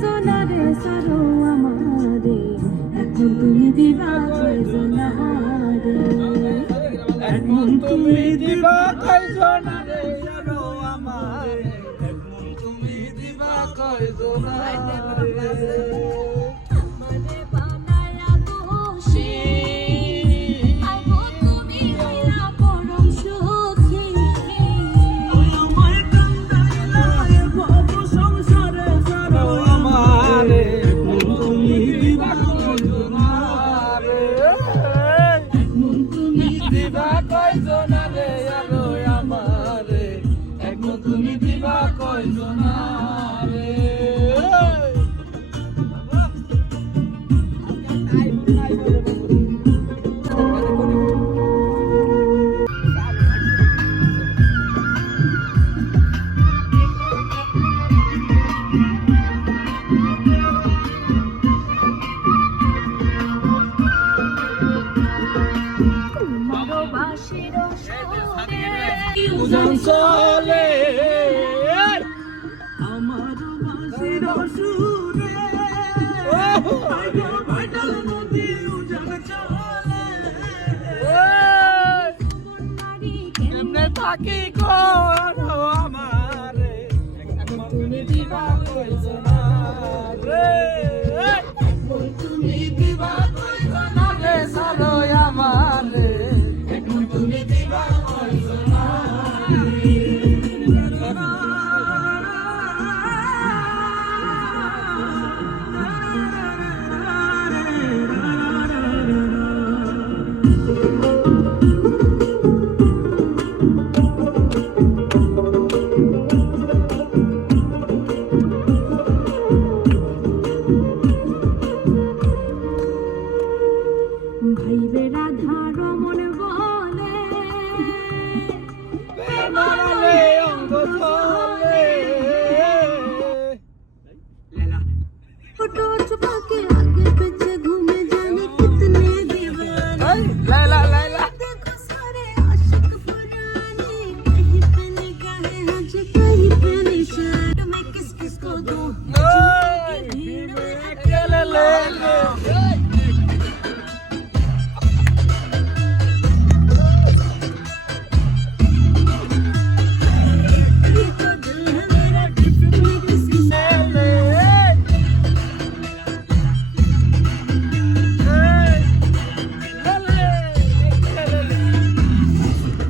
কয়জনারে সারো আমারে, এখন তুমি দিবা কয়জনারে, এখন তুমি দিবা কয়জনারে জানো আমারে, এখন তুমি দিবা কয়জনারে। আমারে বানায়া দোষী, আইগো তুমি হইলা পরম সুখী, আমায় কান্দাইলা এ ভব সংসারে জানো আমারে, এখন তুমি দিবা কয়জনারে, এখন তুমি দিবা কয়জনারে জানো আমারে, এখন তুমি দিবা কয়জনারে। তোমারও বাঁশির সুরে উজান চলে আমার বাঁশির সুরে, আইগো ভাটাল নদী উজান চলে, নারী কেমনে থাকি গো আমারে, এখন তুমি দিবা কয়জনারে, এখন তুমি দিবা কয়জনারে সারো আমারে, এখন তুমি দিবা কয়জনারে। ভাইবে রাধার মন বলে, মারালে অঙ্গ চলে, फोटो छुपा के आगे पीछे घूमे जाने कितने दीवाने, লাইলা লাইলা देखो सारे आशिक पुराने, कहीं पे निगाहें हज कहीं पे निशान, मैं किस किस को दूं भीड़ में अकेले ले ले। ये तो दिल है मेरा, मैं किस किस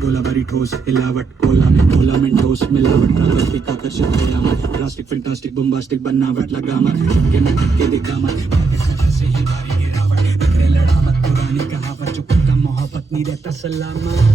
गोला भरी ठोस हिलावट कोला में कोला में ठोस मिलावट प्राकृतिक आकर्षक कयामत प्लास्टिक फैंटास्टिक बम्बास्टिक बनावट लगा मत के मैं के दिखा मत से ही बारी गिरावट नखरे लड़ा मत पुरानी कहावत जो पक्का मोहब्बत नहीं रहता सलामत